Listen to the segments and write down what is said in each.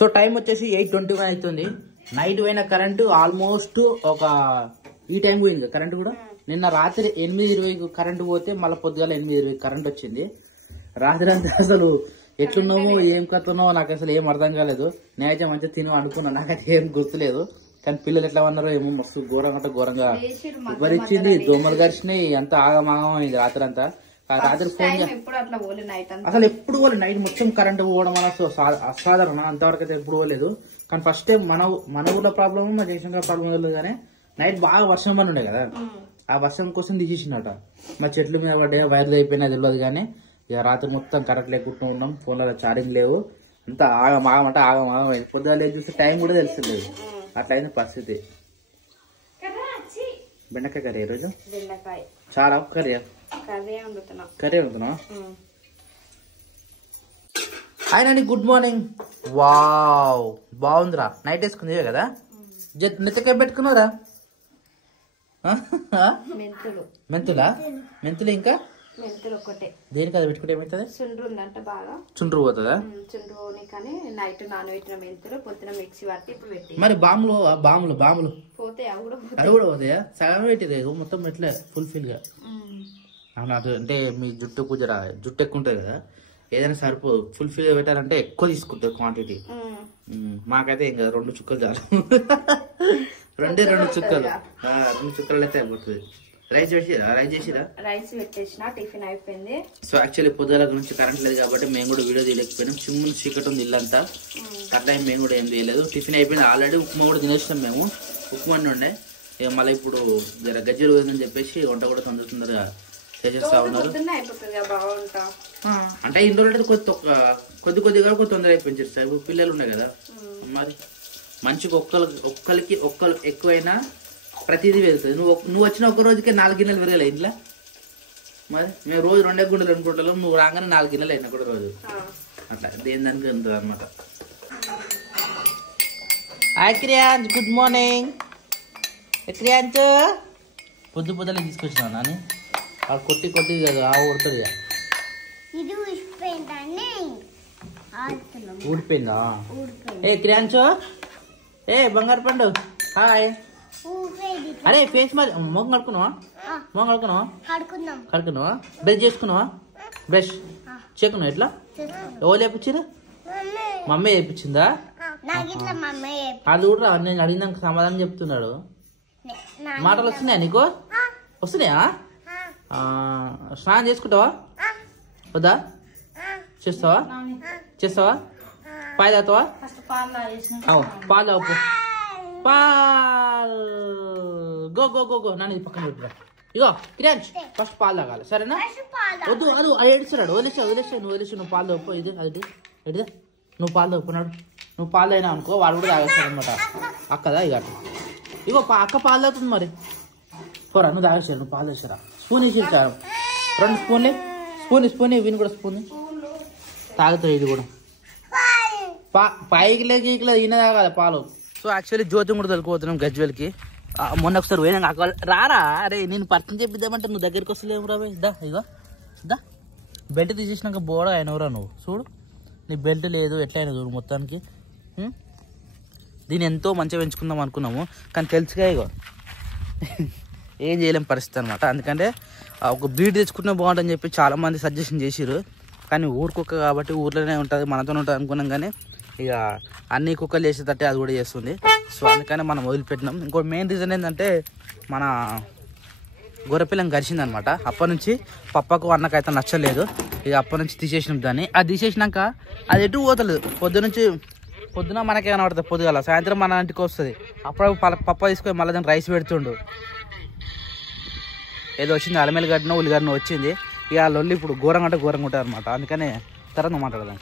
So time వచ్చేసి 8:21 అవుతుంది. Night పోయిన కరెంటు ఆల్మోస్ట్ ఒక ఈ టైం పోయింది కరెంటు కూడా. నిన్న రాత్రి 8:20 కరెంటు పోతే మళ్ళీ పొద్దుగాల 8:20 కరెంట్ వచ్చింది. రాత్రి అంతా అసలు ఎట్లున్నామో ఏం కథనో నాకు అసలు ఏం అర్థం కాలేదు. నేనైతే మంచిగా తిని అనుకున్నా, నాకైతే ఏం గుర్తులేదు. కానీ పిల్లలు ఎట్లా ఉన్నారో ఏమో మస్తు ఘోరంగా ఉబ్బరిచ్చింది, దోమలు గరిచినాయి, అంతా ఆగమాగం అయింది రాత్రి అంతా. రాత్రి ఫోన్ అసలు ఎప్పుడు పోలేదు. నైట్ మొత్తం కరెంట్ పోవడం వల్ల అసాధారణ, అంతవరకు అయితే ఎప్పుడు పోలేదు. కానీ ఫస్ట్ టైం మన ఊర్లో ప్రాబ్లమ్, మా జయశంకర్ ప్రాబ్లం లేదు. కానీ నైట్ బాగా వర్షం పని ఉండే కదా, ఆ వర్షం కోసం తీసేసిందట. మా చెట్ల మీద పడ్డా వైర్లు అయిపోయినా తెలియదు. కానీ ఇక రాత్రి మొత్తం కరెంట్ లేకుండా ఉన్నాం, ఫోన్లలో ఛార్జింగ్ లేవు, అంతా ఆగమాగమంటే ఆగమాగం అయింది. పొద్దుగా చూస్తే టైం కూడా తెలుస్తలేదు, అట్లా అయింది పరిస్థితి. బెండకాయ కర్రీ ఈరోజు చాలా కర్రీ వండుతున్నావా? ఆయన గుడ్ మార్నింగ్. వావ్ బాగుందిరా, నైట్ వేసుకుంది కదా. నెత్తకాయ పెట్టుకున్నారా? మెంతులా? మెంతులు ఇంకా దేనికి అది పెట్టుకుంటే ఏమవుతుంది? చుండ్రు ఉందంట బాగా, చుండ్రు పోతుందా? చుండ్రు కానీ నైట్ నానబెట్టిన మెంతులు పొద్దున మిక్సీ పట్టి ఇప్పుడు పెట్టి. మరి బాములు పోతే అవి కూడా పోతాయా? సగం పెట్టిరు మొత్తం ఎట్లా ఫుల్ఫిల్ గా? నాకు అంటే మీ జుట్టు ఎక్కువ ఉంటుంది కదా, ఏదైనా సరిపో ఫుల్ఫిల్ గా పెట్టాలంటే ఎక్కువ తీసుకుంటుంది క్వాంటిటీ. మాకైతే ఇంకా 2 చుక్కలు చాలు. 2 చుక్కలు అయితే అయిపోతుంది. రైస్ చేసిరా? రైస్ పెట్టేసిన, టిఫిన్ అయిపోయింది. సో యాక్చువల్లీ పొద్దుల నుంచి కరెంట్ లేదు కాబట్టి మేము కూడా వీడియో తీయలేకపోయినాం. చిమ్ములు చీకటి ఉంది ఇల్లంతా, అట్లా మేము కూడా ఏం తీయలేదు. టిఫిన్ అయిపోయింది ఆల్రెడీ. ఉప్మా కూడా తినేస్తాం మేము, ఉప్మా ఉండే. ఇక మళ్ళీ ఇప్పుడు జర గజ్జలు పోయిందని చెప్పేసి వంట కూడా తొందరగా చేసేస్తా ఉన్నారు. అంటే ఇంట్లో కొద్దిగా తొందర అయిపోయింది. ఇప్పుడు పిల్లలు ఉన్నాయి కదా, మరి మంచిగా ఒక్కరికి ఎక్కువైనా ప్రతిదీ వెళ్తుంది. నువ్వు వచ్చిన ఒక్క రోజుకే 4 గిన్నెలు పెరగలే ఇంట్లో. మరి మేము రోజు 2 గుండెలు అనుకుంటాం, నువ్వు రాగానే 4 గిన్నెలు అయినా కూడా రోజు. అట్లా దేని దానికి ఉంటుంది అనమాట. హాయ్ క్రియాంజ్, గుడ్ మార్నింగ్. క్రియాంజ్ పొద్దులే తీసుకొచ్చినావు నాని, అది కొట్టి కదా ఊడుతుంది. ఊడిపోయిందా? ఏ క్రియాంచో, ఏ బంగారు పండు, హాయ్. అరే ఫేస్ మరి మొగం కడుకున్నావా? బ్రష్ చేసుకున్నావా? బ్రష్ చేసుకున్నావు? ఎట్లా ఎవరు చేపించారు? మమ్మీ చేపించిందా? అది కూడా నేను అడిగినాక సమాధానం చెప్తున్నాడు. మాటలు వస్తున్నాయా నీకు? వస్తున్నాయా? స్నానం చేసుకుంటావా? వద్దా? చేస్తావా? పాలు తాగుతావా? పాలు తాగు. గో నన్ను ఇది పక్కన పెట్టురా. ఇగో క్రియాంజ్ ఫస్ట్ పాలు తాగాలి, సరేనా? వద్దు అది ఏడుస్తున్నాడు. వదిలేసా నువ్వు పాలు తాగు. ఇది అది ఎడిదా, నువ్వు పాలు తాగుకున్నాడు. నువ్వు పాలు అయినా అనుకో వాడు కూడా తాగేస్తాడు అనమాట. అక్కదా ఇక ఇగో అక్క పాలు తాగుతుంది. మరి పోరా, నువ్వు తాగేసాడు, నువ్వు పాలు వేసారా? స్పూన్ వేసి 2 స్పూన్లే. స్పూన్ వీని కూడా స్పూన్ తాగుతాయి. ఇది కూడా పైకి లేక ఈయన తాగాలి పాలు. సో యాక్చువల్లీ జ్యోతి కూడా తొలిపోతున్నాం గజ్వేల్కి. మొన్న ఒకసారి పోయినా రారా. అరే నేను పరిచయం చెప్పిద్దామంటే నువ్వు దగ్గరికి వస్తలేము రా. ఇగో బెల్ట్ తీసేసినాక బోడా అయినవరా నువ్వు. చూడు నీ బెల్ట్ లేదు, ఎట్లయినా చూడు మొత్తానికి. దీన్ని ఎంతో మంచిగా పెంచుకుందాం అనుకున్నాము, కానీ తెలుసుగా ఇగో ఏం చేయలేం పరిస్థితి అనమాట. అందుకంటే ఒక బ్రీడ్ తెచ్చుకుంటే బాగుంటుందని చెప్పి చాలామంది సజెషన్ చేసిరు. కానీ ఊరుకుక్క కాబట్టి ఊర్లోనే ఉంటుంది, మనతో ఉంటుంది అనుకున్నాం. కానీ ఇక అన్ని కుక్కలు చేసేటట్టే అది కూడా చేస్తుంది. సో అందుకని మనం వదిలిపెట్టినాం. ఇంకో మెయిన్ రీజన్ ఏంటంటే మన గొర్రెపిల్లని గరిచింది అనమాట. అప్పటి నుంచి పప్పకు అన్నకైతే నచ్చలేదు. ఇక అప్పటి నుంచి తీసేసినాం దాన్ని. అది తీసేసినాక అది ఎటు పోతలేదు. పొద్దున మనకే కనబడుతుంది, పొద్దుగల సాయంత్రం మన ఇంటికి వస్తుంది. అప్పుడు పప్ప తీసుకొని మళ్ళీ దాన్ని రైస్ పెడుతుండు. ఏదో వచ్చింది అలమేలు గడ్డనో ఉల్లిగడ్డనో వచ్చింది. ఇక లొల్లి ఇప్పుడు ఘోరంగా ఉంటుంది అనమాట. అందుకనే తర్వాత మాట్లాడదాం.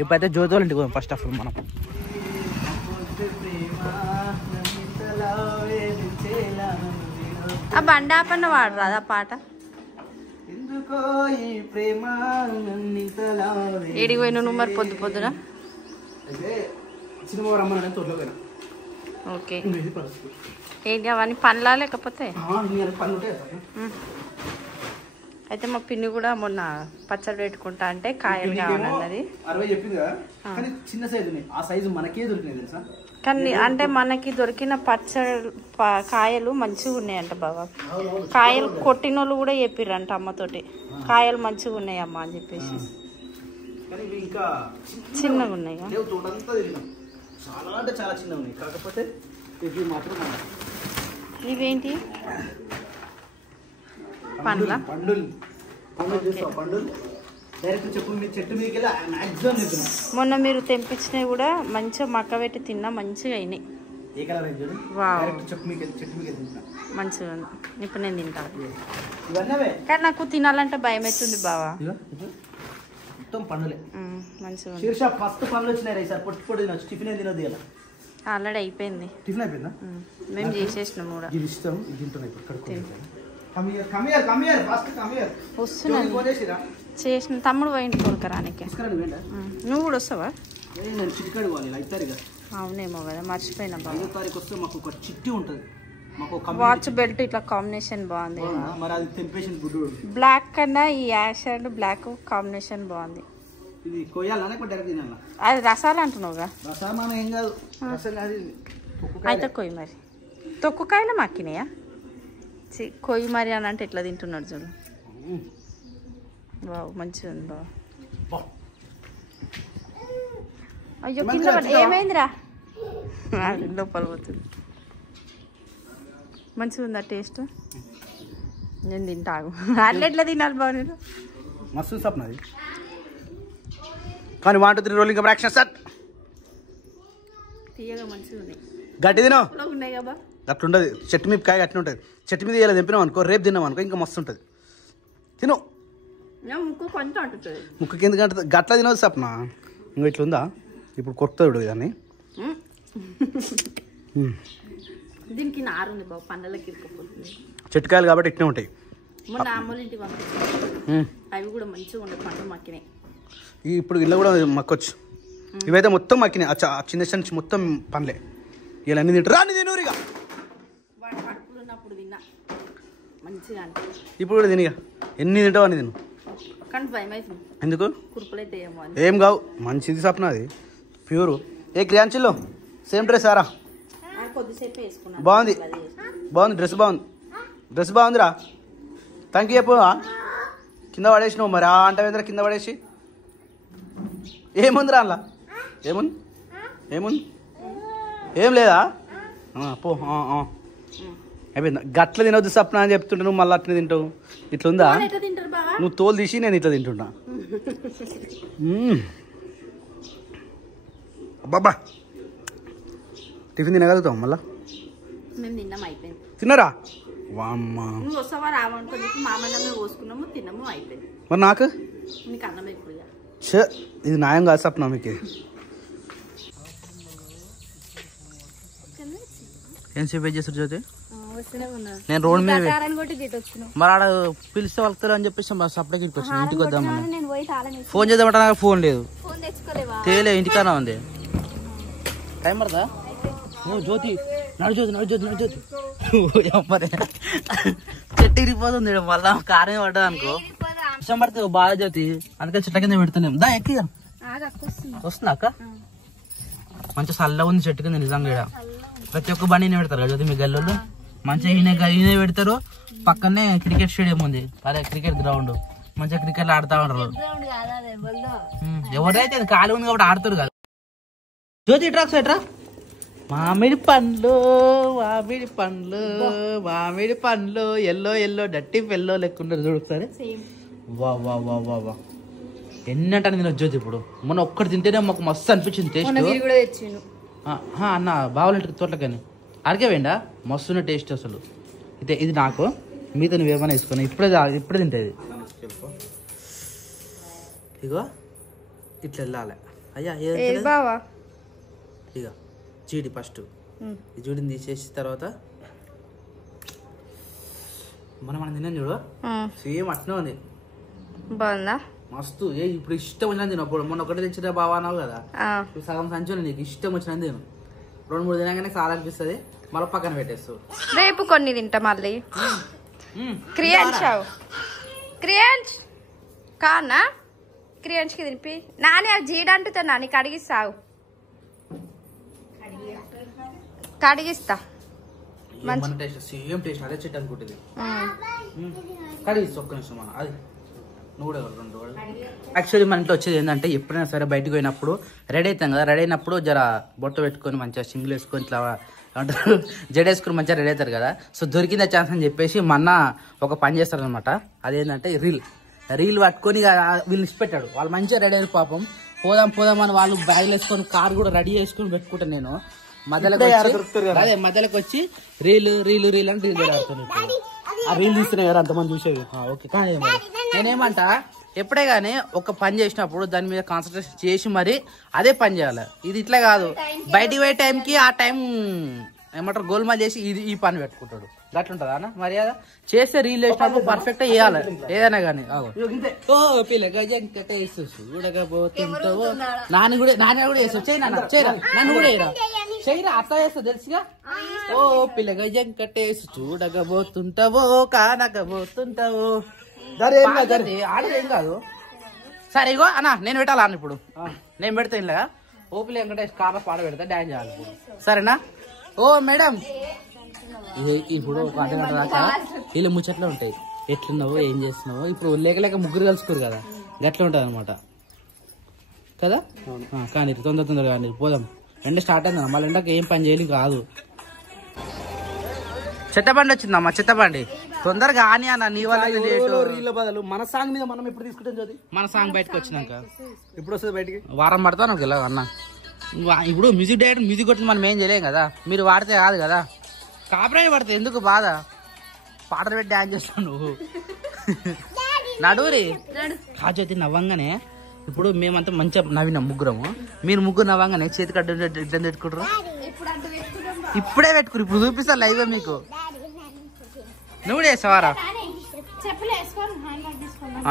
ఇప్పుడైతే జ్యోతి వాళ్ళ ఇంటికి పోయాం ఫస్ట్ ఆఫ్ ఆల్ మనం. ఆ బండి ఆపన్న వాడు రాదా పాట? ఏడికి పోయినా నువ్వు మరి పొద్దున? ఓకే, ఏంటి అవన్నీ పనులా లేకపోతే? అయితే మా పిన్ని కూడా మొన్న పచ్చడి పెట్టుకుంటా అంటే కాయలు కావాలన్నది 60 చెప్పింది కదా, కానీ చిన్న సైజు ఉన్నాయి. ఆ సైజు మనకే దొరికినాయి తెలుసా. కానీ అంటే మనకి దొరికిన పచ్చడి కాయలు మంచిగా ఉన్నాయంట బాబా. కాయలు కొట్టినోళ్ళు కూడా చెప్పిర్రంట అమ్మతోటి, కాయలు మంచిగా ఉన్నాయి అమ్మ అని చెప్పేసి. కానీ ఇవి ఇంకా చిన్నగా ఉన్నాయి. తోటంతా తిరిగినాం, చాలా అంటే చాలా చిన్నగా ఉన్నాయి. కాకపోతే ఇవి మాత్రం ఇవేంటి పండ్ల పండులు డైరెక్ట్ చెట్టు మీదకి వెళ్ళి మాక్సిమం తింటున్నాం. మొన్న మీరు తెంపించినవి కూడా మంచిగా మక్క పెట్టి తిన్నా మంచిగా అయినాయి. ఏ కలర్ అయితే చెట్టు మీకు తింటున్నా మంచిగా ఉంది. ఇప్పుడు నేను తింటాను. ఇవన్నీ కానీ నాకు తినాలంటే భయం అవుతుంది బావా. మొత్తం పండులే మంచిగా ఉంది. శీర్ష ఫస్ట్ పండ్లు వచ్చినాయి సార్. పొట్టి పొట్టి తినొచ్చు, టిఫిన్ తినొద్దు ఇలా. ఆల్రెడీ అయిపోయింది. టిఫిన్ అయిపోయిందా? మేము చేసేసినాం కూడా. ఇది ఇష్టం, ఇది తింటున్నాయి. వస్తున్నాను చేసిన తమ్ముడు పోయింది కొడుకరానికి. నువ్వు కూడా వస్తావా? అవునేమో కదా, మర్చిపోయినా బాబు. 5వ తారీఖు వస్తే మాకు ఒక చిట్టి ఉంటుంది. వాచ్ బెల్ట్ ఇట్లా కాంబినేషన్ బాగుంది. మరి అది తెంపేసిన గుడ్డు బ్లాక్ కన్నా ఈ యాష్ అండ్ బ్లాక్ కాంబినేషన్ బాగుంది. ఇది కొయ్యాలా డైరెక్ట్ తినాలా? అది రసాలు అంటున్నావుగా. రసామానం ఏం కాదు, రసం కాదు. అయితే కొయ్యి మరి. తొక్కుకాయలు మక్కినాయా? కొయ్యి మరి అని అంటే ఎట్లా తింటున్నాడు చూడు. బావు మంచిగా ఉంది బావు. అయ్యో కింద ఏమైందిరా? లోపల పోతుంది. మంచిగా ఉందా టేస్ట్? నేను తింటాను. అట్లా ఎట్లా తినాలి బావు నేను? మస్తు సప్నది. కానీ 1 2 3 రోలింగ్ యాక్షన్ సార్. తీయగా మంచిగా ఉన్నాయి. గట్టి తినో ఉన్నాయి కదా. అట్లా ఉండదు. చెట్టు మీద కాయ అట్లా ఉంటుంది. చెట్టు మీద ఇలా తెంపినాం అనుకో, రేపు తిన్నాం అనుకో ఇంకా మస్తు ఉంటుంది. తిను. ముక్కు కొంచెం అంటుంది. ముక్కుకి ఎందుకు అంటుంది? గట్లా తినదు సప్న. ఇంకా ఇట్లా ఉందా ఇప్పుడు కొడుతుంది దాన్ని. దీనికి నారు ఉంది బాబు, పండ్లకి ఇరుక్కుపోతుంది. చెట్టుకాయలు కాబట్టి ఇట్నే ఉంటాయి. మొన్న అమ్మోళ్ళ ఇంటికి పంపించాను, అవి కూడా మంచిగా ఉండే పండ్లు మక్కినాయి. ఇప్పుడు ఇళ్ళ కూడా మక్కొచ్చు. ఇవైతే మొత్తం మక్కినాయి. చిన్న చిన్న నుంచి మొత్తం పండ్లే. ఇలా అన్ని తింటారు. అన్ని తినరు ఇక. కడుపులో ఉన్నప్పుడు తిన్నా మంచిగా అంటే. ఇప్పుడు కూడా తినిగా ఎన్ని తింటావు అని తిను. కానీ భయం అవుతుంది. ఎందుకు? కురుపులైతే ఏమో అని. ఏం కావు, మంచిది సప్న అది ప్యూరు. ఏ క్రియాంచిల్లో సేమ్ డ్రెస్ సారా? కొద్దిసేపు వేసుకున్నా. బాగుంది, బాగుంది డ్రెస్, బాగుంది డ్రెస్, బాగుందిరా. థ్యాంక్ యూ చెప్పు. కింద పడేసినావు మరి అంటే కింద పడేసి. ఏముందిరా అలా? ఏముంది? ఏముంది? ఏం లేదా? పో. అయిపోయిందా? గట్ల తినొద్దు సప్న అని చెప్తుంటే నువ్వు మళ్ళీ అట్లా తింటావు. ఇట్లా ఉందా? నువ్వు తోలు తీసి నేను ఇట్లా తింటున్నా. బాబా టిఫిన్ తినగలుగుతావు మళ్ళా? మేము తిన్నాము, అయిపోయింది. తిన్నారా? వామ్మా, నువ్వు వస్తావా రావనుకుని మామూలుగా పోసుకున్నాము, తిన్నాము, అయిపోయింది. మరి నాకు నీకు అన్నం ఇప్పుడు ఇది న్యాయం కాదు సప్న. మీకు ఎంతసేపు వెయిట్ చేస్తారు జ్యోతి? నేను రోడ్ మీద మరి ఆడ పిలిస్తే వస్తారు అని చెప్పేసి సప్లైకి వచ్చాను. ఇంటికి వద్దామని ఫోన్ చేద్దామంటే నాకు ఫోన్ లేదు, తేలే ఇంటికన్నా ఉంది. టైం పడదా? ఓ జ్యోతి నడు జ్యోతి, నడు జ్యోతి, నడు జ్యోతి. చెట్టు ఇరిగిపోతుంది మళ్ళా. కారం పడ్డది అనుకో, వర్షం పడితే బాగా జ్యోతి. అందుకని చెట్ల కింద పెడుతున్నాం. దా ఎక్కి వస్తుందా అక్క? మంచిగా చల్లగా ఉంది చెట్టు కింద నిజంగా. ఇక్కడ ప్రతి ఒక్క బండి పెడతారు కదా జ్యోతి మీ గల్లలో. మంచిగా ఈయన పెడతారు. పక్కనే క్రికెట్ స్టేడియం ఉంది, అదే క్రికెట్ గ్రౌండ్. మంచిగా క్రికెట్ ఆడుతా ఉంటారు. ఎవరైతే ఖాళీ ఉంది కాబట్టి ఆడతారు కదా. జ్యోతి ఇట్రా ఎట్రా. మామిడి పండ్లు, మామిడి పండ్లు, మామిడి పండ్లు, ఎల్లో ఎల్లో డట్టి పెల్లో లెక్కుంటారు చూడు ఒకసారి. వా వా వా వా వా ఎన్నంటాను నేను జ్యోతి. ఇప్పుడు మొన్న ఒక్కటి తింటేనే మాకు మస్తు అనిపించింది టేస్ట్. అన్న బావలంటే తోటలకని అడిగే వేయండా మస్తున్న టేస్ట్ అసలు. అయితే ఇది నాకు, మీతో నువ్వేమైనా వేసుకున్నా. ఇప్పుడే తింటేది. ఇగో ఇట్లా వెళ్ళాలి. అయ్యా ఇక జీడి ఫస్ట్ ఈ జీడిని తీసేసి తర్వాత మనం తిన్నాం చూడు, సేమ్ అట్నే ఉంది. బాగుందా? మస్తు. ఇప్పుడు ఇష్టం వచ్చిన తినప్పుడు మొన్న ఒకటి తెచ్చిన బావా అన్నావు కదా, సగం సంచులు నీకు ఇష్టం వచ్చిన తిను. 2 3 తినగానే చాలా అనిపిస్తుంది, మళ్ళీ పక్కన పెట్టేస్తావు. రేపు కొన్ని తింటా మళ్ళీ. క్రియాంశావు క్రియాంష్ కానా క్రియాంష్కి తినిపి నాని అది జీడంటుతా నాని కడిగిస్తావు కడిగిస్తా సేమ్ టేస్ట్ అదే చెట్టు అనుకుంటుంది కడిగిస్తా ఒక్క నిమిషం అది నువ్వు కూడా 2 రోజులు. యాక్చువల్లీ మన ఇంట్లో వచ్చేది ఏంటంటే ఎప్పుడైనా సరే బయటకు పోయినప్పుడు రెడీ అవుతాం కదా, రెడీ అయినప్పుడు జర బొట్టు పెట్టుకొని మంచిగా సింగిల్ వేసుకొని ఇట్లా అంటారు జడేసుకుని మంచిగా రెడీ అవుతారు కదా. సో దొరికిందే ఛాన్స్ అని చెప్పేసి మొన్న ఒక పని చేస్తారనమాట. అదేంటంటే రీల్ పట్టుకొని వీళ్ళు ఇష్టపెట్టాడు. వాళ్ళు మంచిగా రెడీ అయ్యారు పాపం. పోదాం అని వాళ్ళు బ్యాగ్లు వేసుకొని కార్ కూడా రెడీ చేసుకుని పెట్టుకుంటాను నేను. మధ్యలోకి వచ్చి రీల్ అని రీల్ ఆడుతున్నాను. ఆ రీల్ తీస్తున్నాయి కదా అంతమంది చూసేది. ఓకే కానీ నేనేమంటా ఎప్పుడే గానీ ఒక పని చేసినప్పుడు దాని మీద కాన్సన్ట్రేషన్ చేసి మరి అదే పని చేయాలి. ఇది ఇట్లా కాదు, బయటికి పోయే టైంకి ఆ టైం ఏమంటారు గోల్మాల్ చేసి ఈ పని పెట్టుకుంటాడు. గట్లుంటదా అన్న మర్యాద? చేస్తే రీల్ వేసినప్పుడు పర్ఫెక్ట్ చేయాలి ఏదైనా కానీ. ఓ పిల్లగా చూడకపోతుంటావో నాన్న కూడా చేస్తావు. చేయనా నన్ను కూడా చేయరా అట్లా చేస్తావు తెలుసుగా. ఓ పిల్లగా జంకటేసి చూడకపోతుంటావో కానకపోతుంటావో ఆడదు ఏం కాదు. సరే ఇగో అన్న నేను పెట్టాలా అన్న ఇప్పుడు నేను పెడతా ఇలాగా. ఓపిలి వెంకటేష్ కార్లో పాట పెడతా డాన్స్ చేయాలి ఇప్పుడు సరేనా? ఓ మేడం ఇప్పుడు ఒక అర్ధగంట దాకా వీళ్ళ ముచ్చట్లో ఉంటాయి. ఎట్లున్నావో ఏం చేస్తున్నావో ఇప్పుడు లేక ముగ్గురు కలుసుకోరు కదా, గట్లా ఉంటుంది అనమాట కదా. కానీ తొందరగా కానీ పోదాం. ఎండ స్టార్ట్ అయిందా మళ్ళీ ఎండకి ఏం పని చేయలేదు కాదు. చెత్తబండి వచ్చిందమ్మా చెత్తబండి తొందరగా అని అన్న నీ వల్ల బదులు మన సాంగ్ మీద మనం ఎప్పుడు తీసుకుంటాం చదివి మన సాంగ్ బయటకు వచ్చినాక ఇప్పుడు వస్తుంది బయటికి వారం పడతాను ఇలా అన్న. ఇప్పుడు మ్యూజిక్ డైరెక్టర్ మ్యూజిక్ కొట్టి మనం ఏం చేయలేం కదా, మీరు వాడితే కాదు కదా. కాపరేట్ పడితే ఎందుకు బాధ, పాటలు పెట్టి డాన్స్ చేస్తావు నువ్వు. నడువురి కాజైతే నవ్వంగానే ఇప్పుడు మేమంతా మంచిగా నవ్వినాం ముగ్గురము, మీరు ముగ్గురు నవ్వంగానే చేతికి అడ్డు ఇద్దరు పెట్టుకుంటారు. ఇప్పుడే పెట్టుకురు, ఇప్పుడు చూపిస్తా లైవ్ మీకు. నువ్వు చేస్తావారా?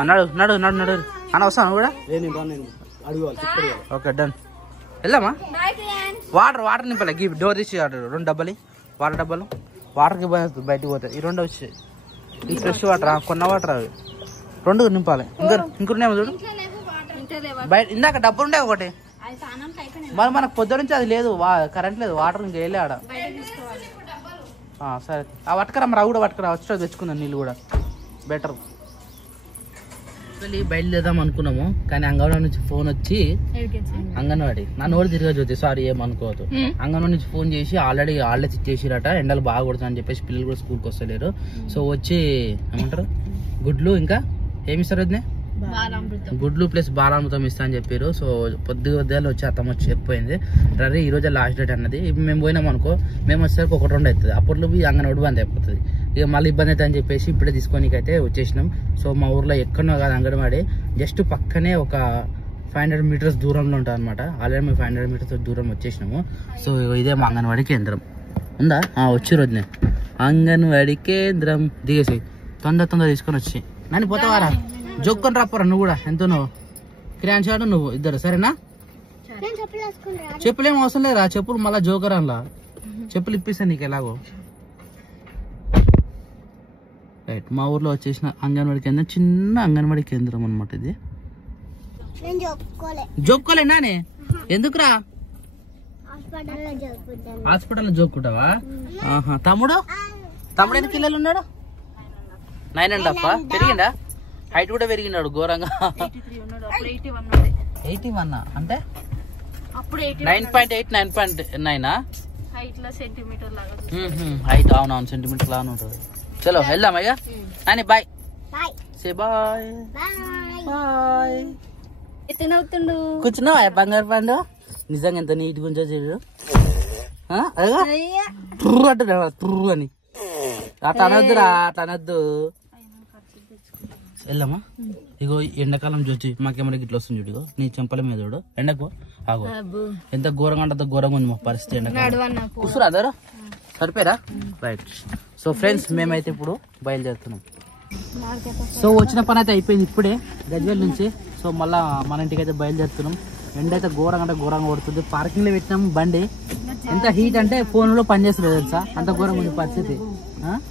నడు నడు నడు నడు అని వస్తాను కూడా. ఓకే డన్ వెళ్దామా. వాటర్ నింపాలి డోర్ తీసి 2 డబ్బాలు వాటర్ డబ్బాలు వాటర్కి బయటకు పోతాయి. ఈ 2 వచ్చాయి ఈ ఫ్రెష్ వాటర్ కొన్న వాటర్ అవి 2 నింపాలి. ఇంకున్నాయేమో చూడు బయట ఇందాక డబ్బులు ఉండే ఒకటి. మరి మనకు పొద్దు నుంచి అది లేదు కరెంట్ లేదు వాటర్ ఇంకా వెళ్ళి ఆడ. సరే ఆ పట్టుకరా మరి అవి కూడా పట్టుకరా వచ్చి తెచ్చుకుందాం నీళ్ళు కూడా బెటర్. బయలుదేరదాం అనుకున్నాము కానీ అంగన్వాడి నుంచి ఫోన్ వచ్చి అంగన్వాడి నా నోరు తిరిగా చూస్తే సారీ ఏమనుకోవద్దు. అంగన్వాడి నుంచి ఫోన్ చేసి ఆల్రెడీ తిట్టేసిరట ఎండలు బాగా కొడుతుందని చెప్పేసి పిల్లలు కూడా స్కూల్కి వస్తలేరు. సో వచ్చి ఏమంటారు గుడ్లు ఇంకా ఏమిస్తారు వదినే గుడ్లు ప్లస్ బాలామృతం ఇస్తా అని చెప్పారు. సో పొద్దుగాల వచ్చి అత్తమ్మ వచ్చి చెప్పిపోయింది రరే ఈ రోజే లాస్ట్ డేట్ అన్నది. ఇప్పుడు మేము పోయినాం అనుకో మేము వచ్చేసరికి 1-2 అవుతుంది. అప్పట్లో అంగన్వాడి బంద్ అయిపోతుంది. ఇక మళ్ళీ ఇబ్బంది అవుతుంది అని చెప్పేసి ఇప్పుడే తీసుకోనికైతే వచ్చేసినాం. సో మా ఊర్లో ఎక్కడో కాదు అంగన్వాడి, జస్ట్ పక్కనే ఒక 500 మీటర్స్ దూరంలో ఉంటుంది అనమాట. ఆల్రెడీ మేము 500 మీటర్స్ దూరం వచ్చేసినాము. సో ఇదే మా అంగన్వాడి కేంద్రం ఉందా వచ్చి రోజునే అంగన్వాడి కేంద్రం దిగేసి తొందర తీసుకొని వచ్చి నన్ను పోతావారా జోక్కొని రాపోరా నువ్వు కూడా ఎంతో నువ్వు క్రియాంశాడు నువ్వు ఇద్దరు సరేనా. చెప్పులు ఏం అవసరం లేదురా, చెప్పులు మళ్ళీ జోకరాన్లా చెప్పులు ఇప్పిస్తాను నీకు ఎలాగో. రైట్ మా ఊర్లో వచ్చేసిన అంగన్వాడి కేంద్రం చిన్న అంగన్వాడి కేంద్రం అనమాట ఇది. జోక్కోలేనానే ఎందుకురా హాస్పిటల్లో జోక్కుంటావా? తమ్ముడు ఎన్ని కిలోలు ఉన్నాడు? 9.5 పెరిగిందా? హైట్ కూడా పెరిగినాడు ఘోరంగా. 81 అంటే 9.8 9.9 హైట్. అవునవును సెంటీమీటర్ లాగా ఉంటుంది. చలో వెళ్దాం అయ్యా అని బాయ్ సే బాయ్ బాయ్. కూర్చున్నావా బంగారు పండు? నిజంగా ఎంత నీట్ గుంజో చూడు ట్రూ అని అట్లా అనొద్దురా అట్లా అనొద్దు. వెళ్దామా? ఇగో ఎండాకాలం చూసి మాకేమైనా గిట్ల వస్తుంది చూడు నీ చెంపల మీద చూడు ఎండకు ఆగో ఎంత ఘోరంగా అంటే అంత ఘోరంగా ఉంది మా పరిస్థితి. ఎండాకాలం కూర్చురా అదరా సరిపోయారా? రైట్. సో ఫ్రెండ్స్ మేమైతే ఇప్పుడు బయలుదేరుతున్నాం. సో వచ్చిన పని అయితే అయిపోయింది ఇప్పుడే గజ్వేల్ నుంచి. సో మళ్ళా మన ఇంటికి అయితే బయలుదేరుతున్నాం. ఎండ అయితే ఘోరంగా అంటే ఘోరంగా కొడుతుంది. పార్కింగ్ లో పెట్టినాం బండి. ఎంత హీట్ అంటే ఫోన్ లో పని చేస్తుంది తెలుసా, అంత ఘోరంగా ఉంది పరిస్థితి.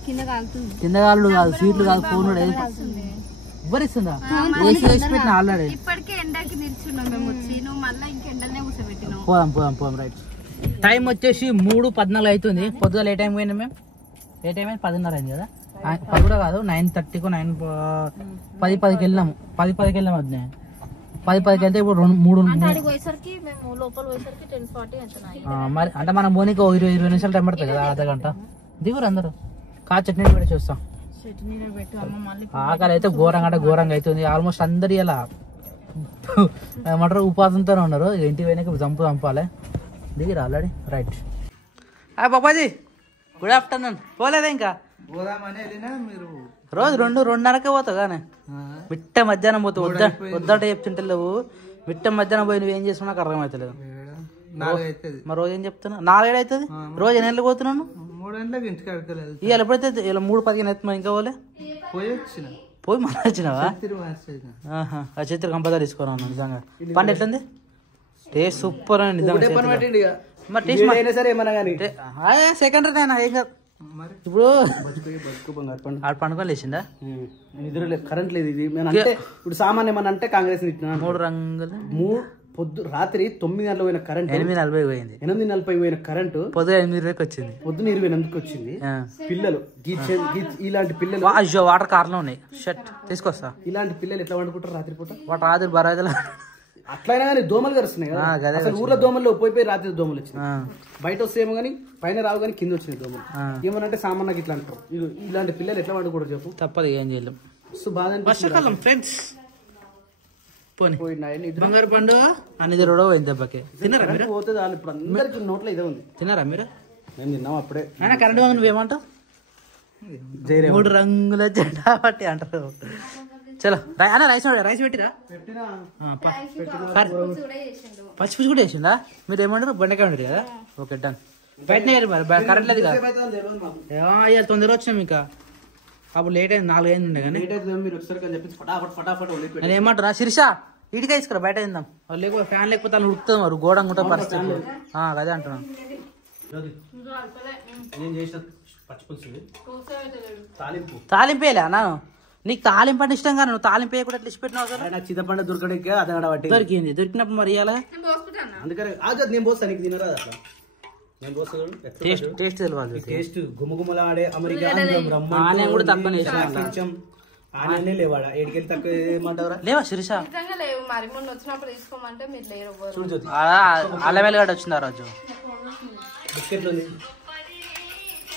కింద కాళ్ళు కాదు సీట్లు కాదు ఫోన్ ఎవరిస్తుందా ఏసీ వేసి పెట్టిన ఆల్రెడీ. ఇప్పటికే ఎండకి నిల్చున్నాం మేము వచ్చి, నువ్వు మళ్ళీ ఇంకెండనే కూర్చోబెట్టినావు. పోదాం రైట్. టైం వచ్చేసి 3:14 అవుతుంది. పొద్దుగా ఏ టైం పోయినా మేము? ఏ టైం అయింది? 10:30 అయింది కదా. 10 కూడా కాదు, 9:30 9:10కి వెళ్ళినాము. 10:10కి వెళ్ళాము. వద్దు 10:10కి వెళ్తే ఇప్పుడు 3 మరి అంటే మనం పోనీకి 20 నిమిషాలు టైం పడుతుంది కదా, అర్ధ గంట. దిగురు అందరూ కా చట్నీ పెట్టి చూస్తాం. ఆకలి అయితే ఘోరంగా అవుతుంది. ఆల్మోస్ట్ అందరు ఇలా ఏమంటారు ఉపాధంతోనే ఉన్నారు. ఇంటికి పోయినాక చంపాలి. దిగిరా ఆల్రెడీ రైట్. బాబాజీ గుడ్ ఆఫ్టర్నూన్. పోలేదా ఇంకా? రోజు 2:30కే పోతావు కానీ మిట్ట మధ్యాహ్నం పోతావు. వద్దంటే చెప్తుంటే లేవు. మిట్ట మధ్యాహ్నం పోయి నువ్వేం చేస్తున్నా నాకు అర్థమవుతలేదు. మరి రోజు ఏం చెప్తున్నా? 4 అవుతుంది. రోజు ఎన్ని గంటలకు పోతున్నాను? 3 గంటలకు ఇంటికి అడగలేదు. ఇవాళ ఎప్పుడైతే ఇలా 3:15 అవుతుంది. ఇంకా పోయి మళ్ళీ వచ్చినావా? చిత్ర కంపల్సరీ తీసుకురా. నిజంగా పండు ఎట్లుంది? టేస్ట్ సూపర్ అండి నిజంగా. మరి టేస్ట్ సెకండ్ రే ఏం కాదు. ఇప్పుడు పండుకొని లేచిందా? నిద్ర లేదు, కరెంట్ లేదు. ఇది ఇప్పుడు సామాన్యం ఏమన్నా అంటే కాంగ్రెస్ 3 రంగులు రాత్రి 9 గంటలకు పోయిన కరెంట్ 8:40 పోయింది. 8:40 పోయిన కరెంటు పొద్దున 8:20కి వచ్చింది. పొద్దున 28కి వచ్చింది. పిల్లలు ఇలాంటి పిల్లలు వాటర్ కార్లో ఉన్నాయి. షర్ట్ తీసుకొస్తా. ఇలాంటి పిల్లలు ఎట్లా వండుకుంటారు రాత్రిపూట? వాటర్ రాత్రి బరాయిలు అట్లయినా కానీ దోమలు కరుస్తున్నాయి కదా. అసలు ఊర్లో దోమలు పోయి రాత్రి దోమలు వచ్చినాయి. బయట వస్తేమో కానీ పైన రావు కానీ కింద వచ్చినాయి దోమలు. ఏమనంటే సామాన్యకి ఇట్లా అంటారు. ఇలాంటి పిల్లలు ఎట్లా వండుకోవడం చెప్పు? తప్పదు, ఏం చేయలేం. బాధ వర్షాకాలం ఫ్రెండ్స్. బంగారు పండు అన్ని కూడా పోయింది దెబ్బకి. తిన్నారా మీరు? పోతుంది ఇప్పుడు అందరికి నోట్లో ఇదే ఉంది. తిన్నారా మీరు? మేము తిన్నాం అప్పుడే. అయినా కరెంట్ బాగా నువ్వేమంటావు? 3 రంగుల జెండా పట్టి అంటారు. చలో అన్న రైస్ పెట్టిరా? పచ్చిపుచ్చి కూడా వేసిందా? మీరు ఏమంటారు? బెండకాయ ఉండదు కదా. Okay done. బయటనే మరి కరెంట్ లేదు కదా. ఇవాళ తొందర వచ్చినాం. ఇంకా అప్పుడు లేట్ అయింది, 4 అయింది ఉండే కానీ. నేను ఏమంటారా శిరీష ఇటుక తీసుకురా బయట తిందాం. లేకపోతే ఫ్యాన్ లేకపోతే వాళ్ళు ఉడుకుతుంది. మరి గోడంగా ఉంటుంది పరిస్థితి. అదే అంటున్నాను. తాలింపేలే అన్నా? నీకు తాలింపు అంటే ఇష్టం కానీ నువ్వు తాలింపు వేయకుండా ఎట్లా ఇచ్చి పెట్టినావు సార్? నాకు చింతపండు దొరకడానికి అదే దొరికింది. దొరికినప్పుడు మరి ఇవ్వాలా? అందుకని నేను పోస్తాను. నీకు తినరా అట్లా? టేస్ట్ తెలియాలి. టేస్ట్ గుమగుమలాడే అమెరికా కూడా తక్కువ లేవాడా? ఏడికెళ్ళి తక్కువ ఏమంటారా? లేవా శిరీష? అల్లం వెల్లిగడ్డ వచ్చింది ఆ రోజు. బిస్కెట్లు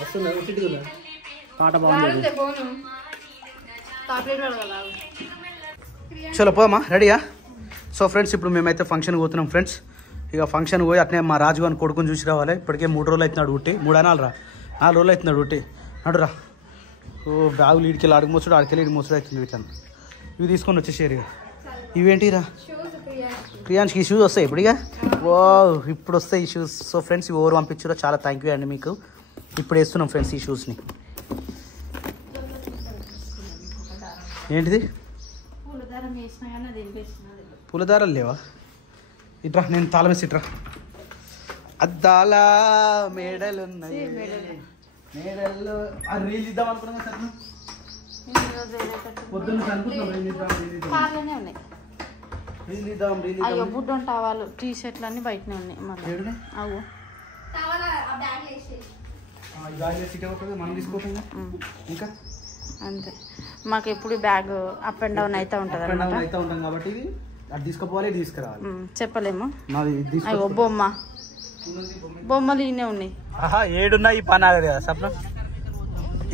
వస్తుందా? పాట బాగుంది. చలో పోమా, రెడీయా? సో ఫ్రెండ్స్ ఇప్పుడు మేమైతే ఫంక్షన్కి పోతున్నాం ఫ్రెండ్స్. ఇక ఫంక్షన్కి పోయి అట్నే మా రాజు గారిని కొడుకుని చూసి రావాలి. ఇప్పటికే 3 రోజులు అవుతున్నాడు ఉట్టి. 3 4 రోజులు అవుతున్నాడు ఉట్టి. నడురా. ఓ బ్యాగులు ఇడికెళ్ళి ఆడికి మోసుడు, ఆడికెళ్ళి ఇడికి మోసుడు అవుతుంది. వీటిని ఇవి తీసుకొని వచ్చేసారు. ఇక ఇవేంటిరా? ప్రియాంష్కి ఈ షూస్ వస్తాయి ఇప్పుడు. ఇక ఓ ఇప్పుడు వస్తాయి ఈ షూస్. సో ఫ్రెండ్స్ ఇవి ఎవరు పంపించారో చాలా థ్యాంక్ యూ అండి మీకు. ఇప్పుడు వేస్తున్నాం ఫ్రెండ్స్ ఈ షూస్ని. ఏంటిది? పూలదారాలు లేవా? ఇట్రా, నేను తాళం వేసి ఇట్రా. అద్దాల మేడలున్నాయి. మేడల్లో రీల్ ఇద్దాం అనుకున్నాం సార్. పొద్దున్న బుడ్డ టవాలు టీ షర్ట్లు అన్ని బయటనే ఉన్నాయి. మనం తీసుకోవటం ఇంకా అంతే. మాకు ఎప్పుడు బ్యాగ్ అప్ అండ్ డౌన్ అయితే ఉంటుంది ఉంటాం కాబట్టి అది తీసుకుపోవాలి, ఇది తీసుకురావాలి. చెప్పలేము. అయ్యో బొమ్మలు ఈయనే ఉన్నాయి. ఏడున్నా ఈ పని ఆగదు కదా సప్నం.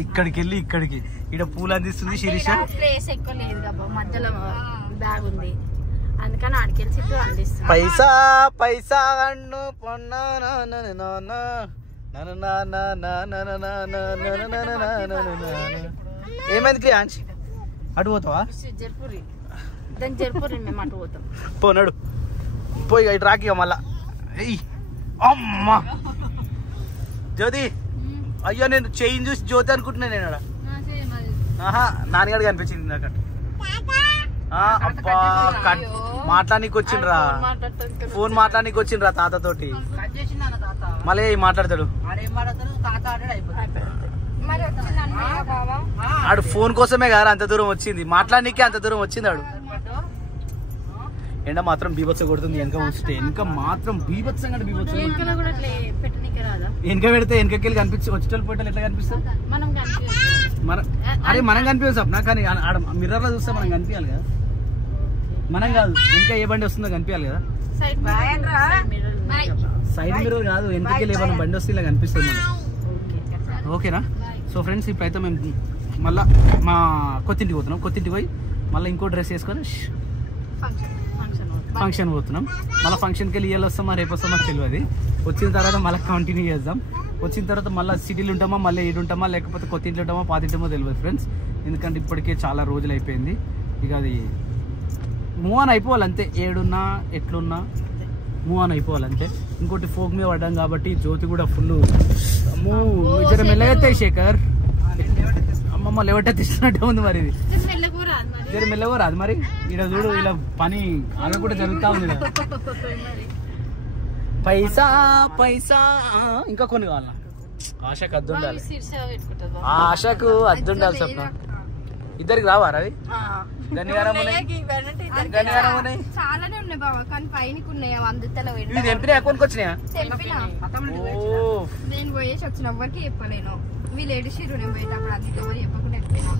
ఇక్కడికి వెళ్ళి ఇక్కడికి ఇక్కడ పూలు అందిస్తుంది శిరీష. ప్లేస్ ఎక్కువ లేదు కదా, మధ్యలో బ్యాగ్ ఉంది, అందుకని ఆడికెళ్ళి అందిస్తుంది. పైసా పైసా అన్ను ఏమైంది క్రియాంశ్? అటు పోతావా? జర్పూరి దానికి జర్పూరి మేము అటు పోతాం. పోనాడు పోయి ఇటు రాకి మళ్ళా. అమ్మా జ్యోతి, అయ్యో నేను చెయ్యి చూసి జ్యోతి అనుకుంటున్నా. నేను నాన్నగారు కనిపించింది నాకు. అబ్బా మాట్లాడానికి వచ్చిండ్రా, ఫోన్ మాట్లాడానికి వచ్చిండ్రా తాతతోటి. మళ్ళీ మాట్లాడతాడు. ఆడు ఫోన్ కోసమే కదా అంత దూరం వచ్చింది, మాట్లాడనీకే అంత దూరం వచ్చింది ఆడు. ఎండ మాత్రం బీభత్స కొడుతుంది, వెనక ఉంచితే వెనక మాత్రం బీభత్సంగా బీభత్సం. వెనక పెడితే వెనకకెళ్ళి కనిపించి వచ్చేటోళ్ళు పోయేటోళ్ళు ఎట్లా కనిపిస్తారు? అరే మనం కనిపించదు సప్న, కానీ ఆడ మిర్రర్ లో చూస్తే మనం కనిపించాలి కదా. మనం కాదు, వెనక ఏ బండి వస్తుందో కనిపించాలి కదా. సైడ్ మిర్రర్ కాదు, వెనకకెళ్ళి ఏమైనా బండి వస్తే ఇలా కనిపిస్తుంది మనం. ఓకేనా? సో ఫ్రెండ్స్, ఇప్పుడైతే మేము మళ్ళీ మా కొత్తింటికి పోతున్నాం. కొత్తింటికి పోయి మళ్ళీ ఇంకో డ్రెస్ వేసుకొని ఫంక్షన్ పోతున్నాం. మళ్ళీ ఫంక్షన్కి వెళ్ళి ఇవాళ వస్తామా రేపు వస్తామా తెలియదు. వచ్చిన తర్వాత మళ్ళీ కంటిన్యూ చేద్దాం. వచ్చిన తర్వాత మళ్ళీ సిటీలు ఉంటామా, మళ్ళీ ఏడు ఉంటామా, లేకపోతే కొత్త ఇంట్లో ఉంటామా, పాత ఇంటామో తెలియదు ఫ్రెండ్స్. ఎందుకంటే ఇప్పటికే చాలా రోజులు అయిపోయింది. ఇక అది మూవ్ ఆన్ అయిపోవాలి అంతే. ఏడున్నా ఎట్లున్నా మూవ్ ఆన్ అయిపోవాలి అంతే. ఇంకోటి ఫోక్ మీద పడ్డాం కాబట్టి జ్యోతి కూడా ఫుల్ జర మెల్లగైతే శేఖర్ అమ్మమ్మ లెవెట్ తీస్తున్నట్టే ఉంది. మరి ఇది జర మెల్లగో రాదు మరి. ఇక్కడ చూడు, ఇలా పని అలా కూడా జరుగుతా ఉంది కదా. పైసా పైసా ఇంకా కొన్ని కావాల. ఆశకు అద్దు ఉండాలి, ఆశకు అద్దు ఉండాలి. స్వప్న ఇద్దరికి రావా రవి? చాలానే ఉన్నాయి బాబా, కానీ పైనకి ఉన్నాయా అందుతలో తెంపినా అకౌంట్కి వచ్చినాయా? నేను పోయేసి వచ్చిన ఎవ్వరికి చెప్పలేను. వీళ్ళు ఏడిసిరు నేను పోయేటప్పుడు అందుకే ఎవరు చెప్పకుండా వెళ్ళిపోయినా.